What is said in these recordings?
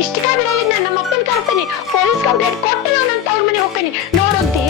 ಇಷ್ಟಕ ಬಿಡಲಿಲ್ಲ. ನಮ್ಮ ಅಪ್ಪನ ಕರ್ತೀನಿ, ಪೊಲೀಸ್ ಕಂಪ್ಲೇಂಟ್ ಕೊಟ್ಟು ನಾನು ಅವ್ರ ಮನೆ ಹೋಗ್ತೀನಿ ನೋಡಂತಿ.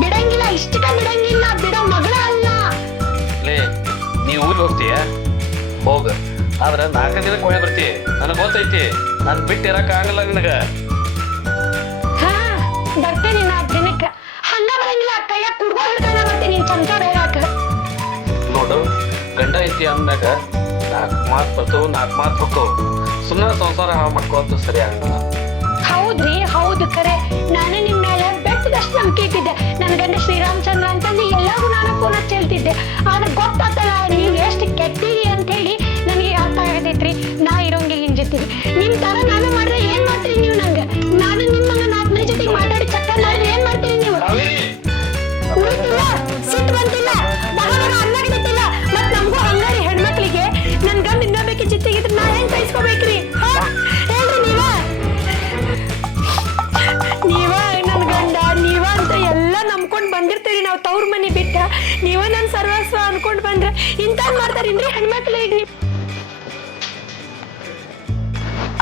ಬಿಡಂಗಿಲ್ಲ, ಇಷ್ಟಕ ಬಿಡಂಗಿಲ್ಲ. ಬಿಡೋ ಮಗಳ ಅಲ್ಲ. ನೀ ಊರಿಗೆ ಹೋಗ್ತೀಯ ಹೋಗ, ಆದ್ರೆ 4 ದಿನಕ್ಕೆ ಹೊಳೆ ಬರ್ತಿ. ನನಗೆ ಗೊತ್ತೈತಿ, ನಾನು ಬಿಟ್ಟು ಇರಕ್ ಆಗಲ್ಲ ನಿನಗ. ಹಾ ಬರ್ತೇನೆ 4 ದಿನಕ್ಕೆ. ಹಂಗ ಬರಂಗಿಲ್ಲ, ಕೈಯಾಗ ಕುಡ್ಕೊ ಹಿಡ್ಕೊಂಡ ಬರ್ತೀನಿ ನಿನ್ ಸಂಸಾರ ಹೇಳಾಕ. ನೋಡು, ಗಂಡ ಐತಿ ಅಂದಾಗ 4 ಮಾತು ಬರ್ತಾವ, 4 ಮಾತು ಹೋಗ್ತಾವ. ಸುಮ್ಮನೆ ಸಂಸಾರ ಹಾಳು ಮಾಡ್ಕೊಳಂತ ಸರಿ ಆಗಲ್ಲ. ಹೌದ್ರಿ, ಹೌದು ಕರೆ. ನಾನು ನಿಮ್ ಮೇಲೆ ಬೆಟ್ಟದಷ್ಟು ನಂಬಿಕೆ ಇಟ್ಟಿದ್ದೆ. ನನ್ನ ಗಂಡ ಶ್ರೀರಾಮಚಂದ್ರ ಅಂತಂದು ಎಲ್ಲಾರು ನಾನು ಫೋನ್ ಹಚ್ಚಿ ಹೇಳ್ತಿದ್ದೆ. ಆದ್ರೆ ಗೊತ್ತಾಗ್ತಲ್ಲ ನೀವು ಎಷ್ಟು ಕೆಟ್ಟಿರಿ ಅಂತ ಹೇಳಿ ನನಗೆ ಅರ್ಥ ಆಗತೈತ್ರಿ. ನಾ ಇರೋಂಗಿಲ್ಲ ನಿಮ್ ಜೊತೆಗೆ. ನಿಮ್ ತರ ನಾನು ಮಾಡಿದ್ರೆ ಏನ್ ಮಾಡ್ತೀರಿ ನೀವು? ನಂಗೆ ನಾನು ನಿಮ್ಮನ್ನ 4 ಜೊತೆಗೆ ಮಾತಾಡಿ ಚಕ್ಕರ್ ಮಾಡಿದ್ರೆ ಏನ್ ಮಾಡ್ತೀರಿ ನೀವು? ಉಳಿತಿಲ್ಲ, ಸಿಟ್ಟು ಬಂತಿಲ್ಲ, ಬಹಳ ಅನ್ನಕ್ಕಿಲ್ಲ. ಮತ್ ನಮಗೂ ಹಂಗಾರಿ ಹೆಣ್ಮಕ್ಳಿಗೆ ನನ್ ಗಂಡ ಇನ್ನೊಬ್ಬಕ್ಕೆ ಜೊತೆಗಿದ್ರೆ ನಾ ಹೆಂಗ್ ಸಹಿಸ್ಕೋಬೇಕ್ರಿ? ಹೇಳ್ರಿ ನೀವ ನನ್ ಗಂಡ, ನೀವ ಅಂತ ಎಲ್ಲ ನಂಬ್ಕೊಂಡ್ ಬಂದಿರ್ತೀರಿ. ನಾವ್ ತವ್ರ ಮನೆ ಬಿಟ್ಟ ನೀವ ನನ್ ಸರ್ವಸ್ವ ಅನ್ಕೊಂಡ್ ಬಂದ್ರೆ ಇಂತ ಮಾಡ್ತಾರಿನ್ರಿ ಹೆಣ್ಮಕ್ಳಿಗೆ.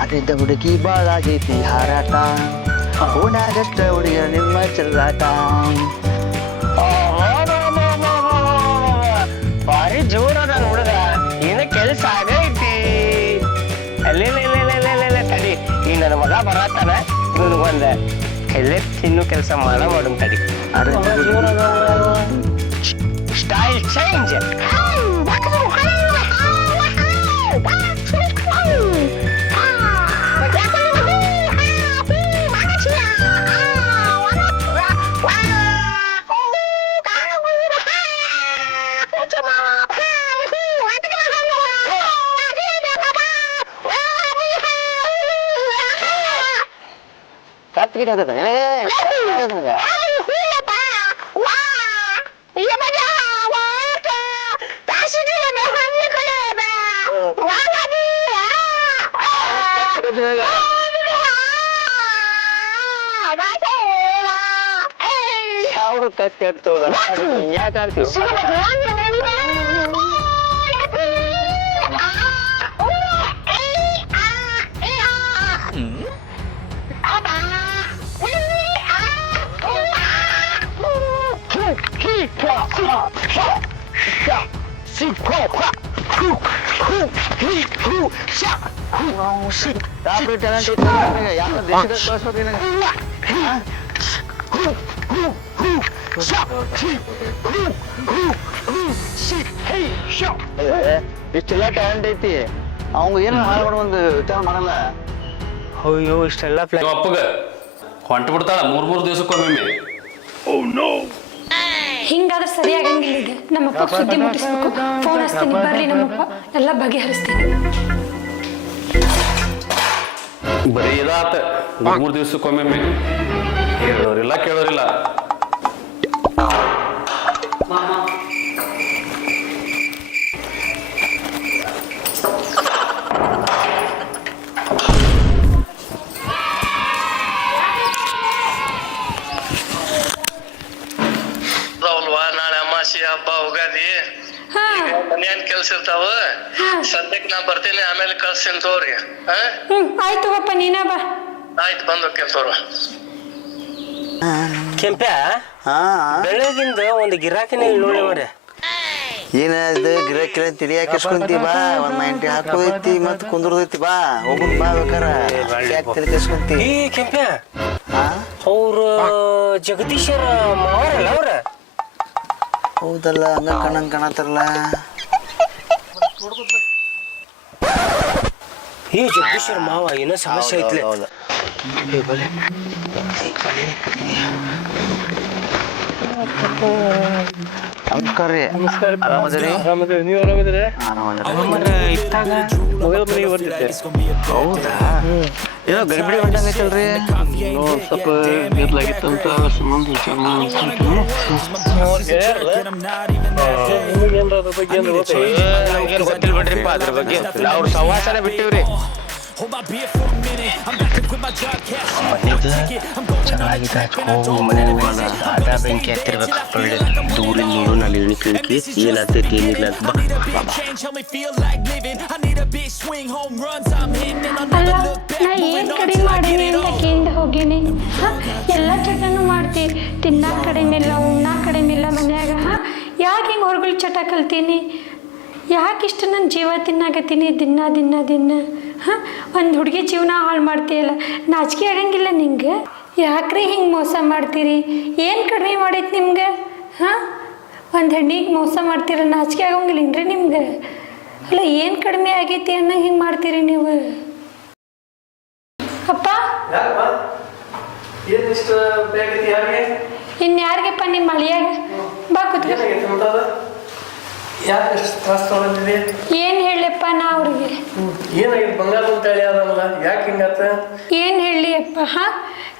ಅದಿದ್ದ ಹುಡುಗಿ ಬಾಳಾಗೈತಿ ಹಾರಾಟ, ಓಡಾಗಷ್ಟ ಹುಡುಗ ನಿಮ್ಮ ಚೆಲ್ಲಾಟ. ಭಾರಿ ಜೋರದ ಹುಡುಗ, ಏನ ಕೆಲ್ಸ ಆಗೈತಿ. ಅಲ್ಲೇ ತಡಿ, ಈ ನನ್ನ ಮಗ ಬರತ್ತಾನ, ಒಂದ ಎಲ್ಲೇ ತಿನ್ನು ಕೆಲಸ ಮಾಡೋಣ ತಡಿ. Style change. ಇಷ್ಟೆಲ್ಲ ಟ್ಯಾಲೆಂಟ್ ಐತಿ, ಅವಂಗ ಏನು ಮಾಡ್ಕೊಂಡು ಒಂದು ವಿಚಾರ ಮಾಡಲ್ಲ. ಅಯ್ಯೋ ಇಷ್ಟೆಲ್ಲ ಅಪ್ಪಗ ಹೊಂಟು ಬಿಡ್ತಾಳ 3 ದಿವಸಕ್ಕೊಮ್ಮೆ. ಹಿಂಗಾದ್ರೆ ಸರಿಯಾಗಂಗಿಲ್ಲ. ಈಗ ನಮ್ಮಪ್ಪ ಸುದ್ದಿ ಮುಟ್ಟಿಸ್ಬೇಕು, ಫೋನ್ ಹಚ್ತೀನಿ, ಬರ್ರಿ ನಮ್ಮಪ್ಪ ಎಲ್ಲ ಬಗೆಹರಿಸ್ತೀನಿ. ಬರೀ ಇದಾತ 3 ದಿವಸಕ್ಕೊಮ್ಮೆ. ಹೇಳೋರಿಲ್ಲ ಕೇಳೋರಿಲ್ಲ. ನಾಳೆ ಅಮಾಸಿ ಹಬ್ಬ ಉಗಾದಿ ಮನೇನ್ ಕೆಲ್ಸ ಇರ್ತಾವ. ಸದ್ಯಕ್ಕೆ ನಾ ಬರ್ತೀನಿ, ಆಮೇಲೆ ಕಳ್ಸ್ತೀನಿ ತೋರಿ. ಆಯ್ತು ಅಪ್ಪ, ನೀನ ಬಾ. ಆಯ್ತು, ಬಂದ್ ಹೋಗ್ತೇನೆ ತೋರು. ಕೆಂಪ್ಯಾ, ಬೆಳಗಿಂದ ಒಂದು ಗಿರಾಕಿನ ನೋಡಿ ಮರ. ಏನದು ಗಿರಾಕಿ ತಿಳಿ ಹಾಕಿಸ್ಕೊಂತಿ ಬಾ, ಒಂದ್ 90 ಹಾಕೋದೈತಿ ಮತ್ ಕುಂದ್ರದೈತಿ ಬಾ, ಹೋಗುನ್ ಬಾ ಬೇಕಾರ. ತಿಳ್ಕಿಸ್ಕೊಂತಿ. ಈ ಕೆಂಪ್ಯಾ, ಅವ್ರ ಜಗದೀಶರ ಮಾವರಲ್ಲ ಅವ್ರ? ಹೌದಲ್ಲ, ಹಂಗ ಕಣಂಗ್ ಕಾಣತಾರಲ್ಲ. ಈ ಜಗದೀಶರ ಮಾವ ಏನೋ ಸಮಸ್ಯೆ ಐತ್ಲೆ. ನಮಸ್ಕಾರ್ರಿ. ಆರಾಮದಿರಿ? ನೀವು ಆರಾಮಿದ್ರಿ? ಹೌದಾ? ಏನೋ ಗಡಿಬಿಡಿ ಹೊಂಟಂಗೈತಲ್ರಿ. ಸ್ವಲ್ಪ ಇರ್ಲಾಗಿತ್ತಂತ ಗೊತ್ತಿಲ್ಲ ಬಿಡ್ರಿಪ್ಪ ಅದ್ರ ಬಗ್ಗೆ. ಅವ್ರ ಸವಾಸನೆ ಬಿಟ್ಟಿವ್ರಿ. ಮನೆಗೆ ಚೆನ್ನಾಗಿ ಹಚ್ಕೊಂಡು ಮನೆಗೆ ಹೋಗೋಣ ಆಟ ಬೆಂಕಿ ಹತ್ತಿರ್ಬೇಕು ಒಳ್ಳೆ ದೂರಿಂದ ನೋಡು ನಾನು ಇಳಿ ಕಿಳಕಿ ಏನಾಗ್ತೈತಿ ಏನಿಲ್ಲ ಅಂತ ಬಾ ಅಲ್ಲ ನಾ ಏನ್ ಕಡಿಮೆ ಮಾಡೀನಿ ಅಂತ ಕೇಂದ್ರ ಹೋಗೀನಿ ಎಲ್ಲ ಚಟನೂ ಮಾಡ್ತೀವಿ ತಿನ್ನೋ ಕಡಿಮೆ ಇಲ್ಲ ಉಣ್ಣೋ ಕಡಿಮೆ ಇಲ್ಲ ಮನ್ಯಾಗ ಯಾಕೆ ಹಿಂಗೆ ಹೊರಗಳು ಚಟ ಕಲ್ತೀನಿ ಯಾಕೆ ಇಷ್ಟು ನನ್ನ ಜೀವ ತಿನ್ನಾಕತ್ತೀನಿ ದಿನ ಒಂದು ಹುಡುಗಿ ಜೀವನ ಹಾಳು ಮಾಡ್ತೀಯಲ್ಲ ನಾಚಿಕೆ ಆಗಂಗಿಲ್ಲ ನಿಂಗೆ ಯಾಕ್ರಿ ಹಿಂಗೆ ಮೋಸ ಮಾಡ್ತೀರಿ ಏನು ಕಡಿಮೆ ಮಾಡೈತಿ ನಿಮ್ಗೆ ಒಂದು ಹೆಣ್ಣಿಗೆ ಮೋಸ ಮಾಡ್ತೀರ ನಾಚಿಕೆ ಆಗಂಗಿಲ್ಲನ್ರಿ ನಿಮ್ಗೆ ಅಲ್ಲ ಏನು ಕಡಿಮೆ ಆಗೈತಿ ಅನ್ನಂಗೆ ಹಿಂಗೆ ಮಾಡ್ತೀರಿ ನೀವು ಅಪ್ಪ ಇನ್ಯಾರಿಗಪ್ಪ ನಿಮ್ಮ ಮಳೆಯಾಗ ಬಾ ಕೂತ್ಕೊ ಏನ್ ಹೇಳಪ್ಪ ನಾ ಅವ್ರಿಗೆ ಏನಾಗಿದೆ ಬಂಗಾರ ಅಂತ ಹೇಳಿ ಅದಲ್ಲ ಯಾಕೆ ಹಿಂಗತ್ತ ಏನ್ ಹೇಳಿ ಅಪ್ಪ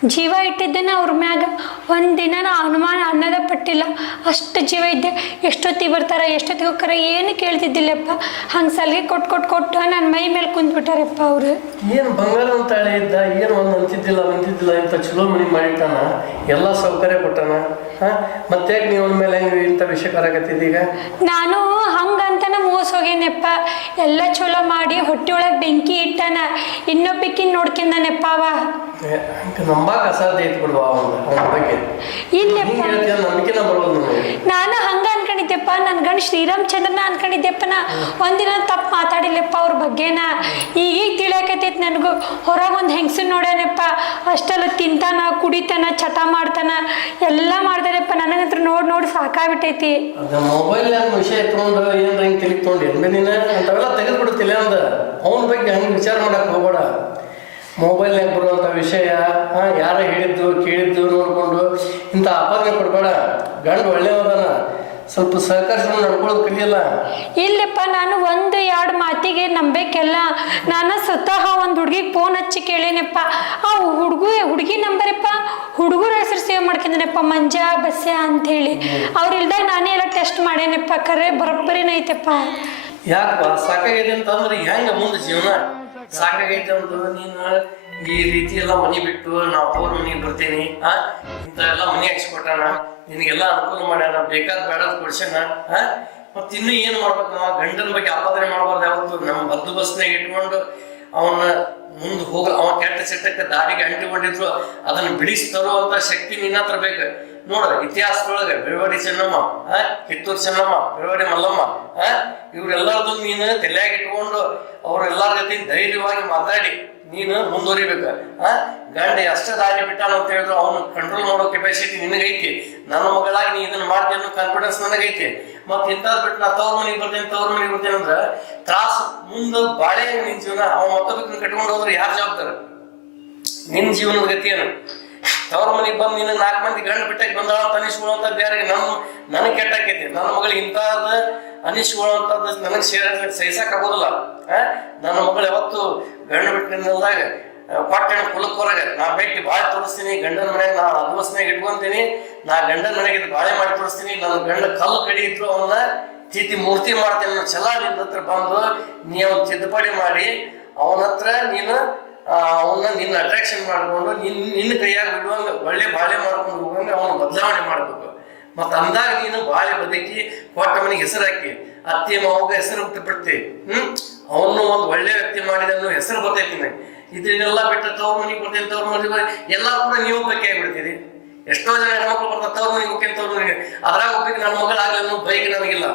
ಜೀವ ಇಟ್ಟಿದ್ದೇನೆ ಅವ್ರ ಮ್ಯಾಗ ಒಂದಿನ ನಾ ಅನುಮಾನ ಅನ್ನದ ಪಟ್ಟಿಲ್ಲ ಅಷ್ಟು ಜೀವ ಇದ್ದೆ ಎಷ್ಟೊತ್ತಿಗೆ ಬರ್ತಾರ ಎಷ್ಟೊತ್ತಿಗೆ ಹೋಗ್ತಾರ ಏನು ಕೇಳ್ತಿದ್ದಿಲ್ಲಪ್ಪ ಹಂಗೆ ಸಲಿಗೆ ಕೊಟ್ಟು ನನ್ನ ಮೈ ಮೇಲೆ ಕುಂತ್ಬಿಟ್ಟಾರಪ್ಪ ಅವ್ರು ಏನು ಬಂಗಾರ ಅಂತ ಹೇಳಿ ಇದ್ದ ಏನು ಒಂದು ಅಂತಿದ್ದಿಲ್ಲ ಇಂಥ ಚಲೋ ಮನಿ ಮಾಡಿಟ್ಟಾನ ಎಲ್ಲ ಸೌಕರ್ಯ ಕೊಟ್ಟಾನ ಮತ್ತೆ ಯಾಕೆ ನೀವು ಮೇಲೆ ಹೆಂಗೆ ಇಂಥ ವಿಷಯ ಕರಾಕತ್ತಿದ್ದೀಗ ನಾನು ಹಂಗಂತನ ಮೋಸ ಹೋಗೇನಪ್ಪ ಎಲ್ಲ ಚಲೋ ಮಾಡಿ ಹೊಟ್ಟೆ ಒಳಗೆ ಬೆಂಕಿ ಇಟ್ಟಾನ ಇನ್ನೊಬ್ಬಕ್ಕಿನ್ ನೋಡ್ಕೊಂಡನಪ್ಪ ಅವ ನಂಬಾಕ ಅಸಾಧ್ಯ ಐತಿ ಬಿಡುವ ಅವನ ಬಗ್ಗೆ ಇಲ್ಲಪ್ಪ ನಂಬಿಕೆನ ಬರೋದು ನಾನು ಹಂಗ ಅನ್ಕೊಂಡಿದ್ದೆಪ್ಪ ನನ್ನ ಗಂಡ ಶ್ರೀರಾಮಚಂದ್ರನ ಅನ್ಕೊಂಡಿದ್ದೆಪ್ಪ ನಾ ಒಂದಿನ ತಪ್ಪು ಮಾತಾಡಿಲ್ಲಪ್ಪ ಅವ್ರ ಬಗ್ಗೆನ ಈಗೀಗ ತಿಳಿಯಾಕತ್ತೈತಿ ನನಗೂ ಹೊರಗೊಂದು ಹೆಂಗಸನ್ ನೋಡ್ಯಾನಪ್ಪ ಅಷ್ಟೆಲ್ಲ ತಿಂತಾನ ಕುಡಿತಾನ ಚಟ ಮಾಡ್ತಾನ ಎಲ್ಲ ಮಾಡ್ದಾರಪ್ಪ ನನಗಂತ್ರ ನೋಡಿ ಸಾಕಾಗ್ಬಿಟ್ಟೈತಿ ಮೊಬೈಲ್ ವಿಷಯ ಎತ್ಕೊಂಡು ಏನ್ ಹಿಂಗೆ ತಿಳಿ ತೊಗೊಂಡು ಎಂದ ನೀನು ಅಂಥವೆಲ್ಲ ತೆಗೆದ್ಬಿಡ್ತಿಲ್ಲ ಅಂದ ಅವನ ಬಗ್ಗೆ ಹಂಗೆ ವಿಚಾರ ಮಾಡಕ್ ಹೋಗ್ಬೇಡ ಮೊಬೈಲ್ನಾಗ ಬರುವಂಥ ವಿಷಯ ಯಾರ ಹೇಳಿದ್ದು ಕೇಳಿದ್ದು ನೋಡ್ಕೊಂಡು ಇಂಥ ಆಪಾದನೆ ಕೊಡ್ಬೇಡ ಗಂಡು ಒಳ್ಳೆಯವದನ ಸ್ವಲ್ಪ ಸಹಕರಿಸ್ಕೊಂಡು ನಡ್ಕೊಳ್ಳೋದು ಕಲಿಯಲ್ಲ ಇಲ್ಲಪ್ಪ ನಾನು ಒಂದು ಎರಡು ಮಾತಿಗೆ ನಂಬೇಕೆಲ್ಲ ನಾನು ಸ್ವತಃ ಒಂದು ಹುಡುಗಿಗೆ ಫೋನ್ ಹಚ್ಚಿ ಕೇಳೇನಪ್ಪ ಆ ಹುಡುಗಿ ನಂಬರಪ್ಪ ಹುಡುಗರ ಹೆಸರು ಸೇವ್ ಮಾಡ್ಕೊಂಡೇನಪ್ಪ ಮಂಜಾ ಬಸ್ಯ ಅಂಥೇಳಿ ಅವ್ರು ಇಲ್ದಾಗ ನಾನೇ ಎಲ್ಲ ಟೆಸ್ಟ್ ಮಾಡೇನಪ್ಪ ಕರೆ ಬರೋಬ್ಬರಿನೈತಪ್ಪ ಯಾಕಪ್ಪ ಸಾಕಾಗೈತೆ ಅಂತಂದ್ರೆ ಹೆಂಗ ಮುಂದೆ ಜೀವನ ಸಾಕಾಗೈತೆ ಅಂತ ನೀನು ಈ ರೀತಿ ಎಲ್ಲ ಮನಿ ಬಿಟ್ಟು ನಾವು ಅವ್ರ ಮನೆಗೆ ಬರ್ತೀನಿ ಇಂಥ ಎಲ್ಲ ಮನೆ ಹಾಕ್ಸ್ಕೊಟ್ಟಾನ ನಿನಗೆಲ್ಲ ಅನುಕೂಲ ಮಾಡ್ಯಾನ ಬೇಕಾದ ಬೇಡದ್ ಕೊಡ್ಸ್ಯಾನ ಮತ್ ಇನ್ನು ಏನ್ ಮಾಡ್ಬೇಕು ನಾವು ಗಂಡನ ಬಗ್ಗೆ ಆಪಾದನೆ ಮಾಡಬಾರ್ದು ಯಾವತ್ತು ನಮ್ಮ ಬಂದೋಬಸ್ತ್ನಾಗ ಇಟ್ಕೊಂಡು ಅವನ ಮುಂದೆ ಅವ ಕೆಟ್ಟ ಸಿಟ್ಟಕ್ಕೆ ದಾರಿಗೆ ಅಂಟಿಕೊಂಡಿದ್ರು ಅದನ್ನ ಬಿಡಿಸಿ ತರುವಂತ ಶಕ್ತಿ ನಿನ್ನ ಹತ್ರ ಬೇಕು ನೋಡ ಇತಿಹಾಸದೊಳಗೆ ಬೆಳವಾಡಿ ಚೆನ್ನಮ್ಮ ಕಿತ್ತೂರು ಚೆನ್ನಮ್ಮ ಬೆಳವಾಡಿ ಮಲ್ಲಮ್ಮ ಇವ್ರೆಲ್ಲರದು ನೀನು ತಲೆಯಾಗಿ ಇಟ್ಕೊಂಡು ಅವ್ರೆಲ್ಲಾರ ಜೊತೆ ಧೈರ್ಯವಾಗಿ ಮಾತಾಡಿ ನೀನು ಮುಂದುವರಿಬೇಕ ಗಂಡ ಎಷ್ಟ ದಾರಿ ಬಿಟ್ಟಾನ ಅಂತ ಹೇಳಿದ್ರು ಅವನು ಕಂಟ್ರೋಲ್ ಮಾಡೋ ಕೆಪಾಸಿಟಿ ನಿನಗೈತಿ ನನ್ನ ಮಗಳಾಗಿ ನೀ ಇದನ್ನ ಮಾಡ್ತೀನಿ ಅನ್ನೋ ಕಾನ್ಫಿಡೆನ್ಸ್ ನನಗೈತಿ ಮತ್ ಇಂಥದ್ ಬಿಟ್ಟು ನಾ ತವ್ರ ಮನೆಗೆ ಬರ್ತೇನೆ ಅಂದ್ರ ತ್ರಾಸ ಮುಂದೆ ಬಾಳೆ ನಿನ್ ಜೀವನ ಅವ ಮತ್ತೊಬ್ಬ ಕಟ್ಕೊಂಡು ಹೋದ್ರೆ ಯಾರು ಜವಾಬ್ದಾರ ನಿನ್ ಜೀವನದ ಗತಿ ಏನು ತವ್ರ ಮನೆಗೆ ಬಂದು ನೀನು 4 ಮಂದಿ ಗಂಡ ಬಿಟ್ಟಕ್ಕೆ ಬಂದಾಳ ಅಂತ ಅನಿಸ್ಕೊಳ್ಳುವಂಥದ್ದು ಯಾರಿಗೆ ನನಗೆ ಕೆಟ್ಟಾಕೈತಿ ನನ್ನ ಮಗಳಿಗೆ ಇಂಥದ್ದು ಅನಿಸ್ಕೊಳ್ಳುವಂಥದ್ದು ನನಗೆ ಸಹಿಸಕ್ ಆಗೋದಿಲ್ಲ ನನ್ನ ಮಗಳು ಯಾವತ್ತು ಗಂಡ ಬಿಟ್ಟಿದಾಗ ಪಟ್ಟಣ ಕುಲಕ್ ಹೊರಗೆ ನಾ ಬೇಕಿ ಬಾಳೆ ತೋರಿಸ್ತೀನಿ ಗಂಡನ ಮನೆಗೆ ನಾ ಅದ್ವಸ್ನಾಗ ಇಟ್ಕೊಂತೀನಿ ನಾ ಗಂಡನ ಮನೆಗೆ ಬಾಳೆ ಮಾಡಿ ತೋರಿಸ್ತೀನಿ ನನ್ನ ಗಂಡ ಕಲ್ಲು ಕಡಿ ಇದ್ರು ಅವನ್ನ ಮೂರ್ತಿ ಮಾಡ್ತೀನಿ ಅನ್ನೋ ಛಲ ನಿನ್ನ ಹತ್ರ ಬಂದು ನೀ ಅವ್ನ ತಿದ್ದುಪಡಿ ಮಾಡಿ ಅವನ ಹತ್ರ ನೀನು ಅವನ್ನ ನಿನ್ನ ಅಟ್ರಾಕ್ಷನ್ ಮಾಡ್ಕೊಂಡು ನಿನ್ನ ಕೈಯಾಗ ಬಿಡುವಂಗ ಒಳ್ಳೆ ಬಾಳೆ ಮಾಡ್ಕೊಂಡು ಹೋಗಂಗ ಅವನ ಬದಲಾವಣೆ ಮಾಡ್ಬೇಕು ಮತ್ತ ಅಂದಾಗ ನೀನು ಬಾಳೆ ಬದುಕಿ ಕೊಟ್ಟ ಮನೆಗೆ ಹೆಸರು ಹಾಕಿ ಅತ್ತೆ ಮಾವಗ ಹೆಸರು ಹುಟ್ಟು ಬಿಡ್ತೀವಿ ಅವನು ಒಂದು ಒಳ್ಳೆ ವ್ಯಕ್ತಿ ಮಾಡಿದ ಹೆಸರು ಬರ್ತೈತಿ ಇದನ್ನೆಲ್ಲ ಬಿಟ್ಟು ತವ್ರ ಮನೆಗೆ ಬರ್ತೇನೆ ತವ್ರ ಮನೆಗೆ ಎಲ್ಲ ಕೂಡ ನೀವು ಬಗ್ಗೆ ಆಗಿಬಿಡ್ತೀರಿ ಎಷ್ಟೋ ಜನ ಹೆಣ್ಮಕ್ಳು ಬರ್ತಾರೆ ತವ್ರ ಮನೆಗೆ ಹೋಗ್ತೇನೆ ತವ್ರ ಮನೆಗೆ ಅದ್ರಾಗ ಒಬ್ಬರಿಗೆ ನನ್ನ ಮಗಳಾಗ್ಲಿ ಅನ್ನೋ ಬೈಕ್ ನನಗಿಲ್ಲ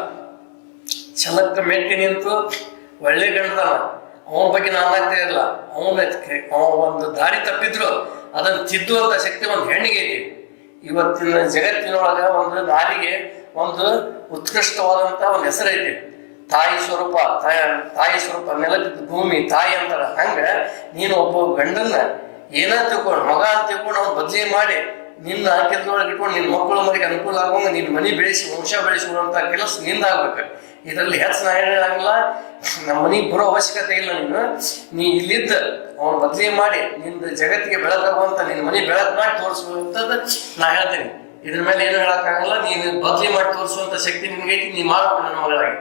ಛಲಕ್ಕ ಮೆಟ್ಟಿ ನಿಂತು ಒಳ್ಳೆ ಗಂಡದಾನ ಅವನ ಬಗ್ಗೆ ನಾನು ಆಗ್ತಾ ಇರಲ್ಲ ಅವನ ಒಂದು ದಾರಿ ತಪ್ಪಿದ್ರು ಅದನ್ನ ತಿದ್ದುವಂತ ಶಕ್ತಿ ಒಂದು ಹೆಣ್ಣಿಗೆ ಐತಿ ಇವತ್ತಿನ ಜಗತ್ತಿನೊಳಗ ಒಂದು ನಾರಿಗೆ ಒಂದು ಉತ್ಕೃಷ್ಟವಾದಂತ ಒಂದು ಹೆಸರೈತಿ ತಾಯಿ ಸ್ವರೂಪ ನೆಲದ ಭೂಮಿ ತಾಯಿ ಅಂತಾರ ಹಂಗ ನೀನು ಒಬ್ಬ ಗಂಡನ್ನ ಏನ ತಿಳ್ಕೊಂಡು ಮಗ ಅಂತ ತಿಳ್ಕೊಂಡು ಅವ್ನು ಬದಲಿ ಮಾಡಿ ನಿನ್ನ ಕೆಲಸದೊಳಗೆ ಇಟ್ಕೊಂಡು ನಿನ್ನ ಮಕ್ಕಳ ಮನೆಗೆ ಅನುಕೂಲ ಆಗುವಂಗ ನಿನ್ನ ಮನೆ ಬೆಳೆಸಿ ವಂಶ ಬೆಳೆಸುವಂತ ಕೆಲಸ ನಿಂದ ಆಗ್ಬೇಕು ಇದರಲ್ಲಿ ಹೆಚ್ಚು ನಾ ಹೇಳಂಗಿಲ್ಲ ನಮ್ಮ ಮನೆಗೆ ಬರೋ ಅವಶ್ಯಕತೆ ಇಲ್ಲ ನೀ ಇಲ್ಲಿದ್ದ ಅವನು ಬದಲಿ ಮಾಡಿ ನಿಂದ ಜಗತ್ತಿಗೆ ಬೆಳಗಾಗುವಂತ ನಿನ್ನ ಮನೆ ಬೆಳಕು ಮಾಡಿ ತೋರಿಸುವಂಥದ್ದು ನಾ ಹೇಳ್ತೇನೆ ಇದ್ರ ಮೇಲೆ ಏನು ಹೇಳಕ್ಕಾಗಲ್ಲ ನೀನು ಬದಲಿ ಮಾಡಿ ತೋರಿಸುವಂತ ಶಕ್ತಿ ನಿನ್ಗೈತಿ ನೀ ಮಾಡ್ಬೇಕು ನನ್ನ ಮಗಳಾಗಿ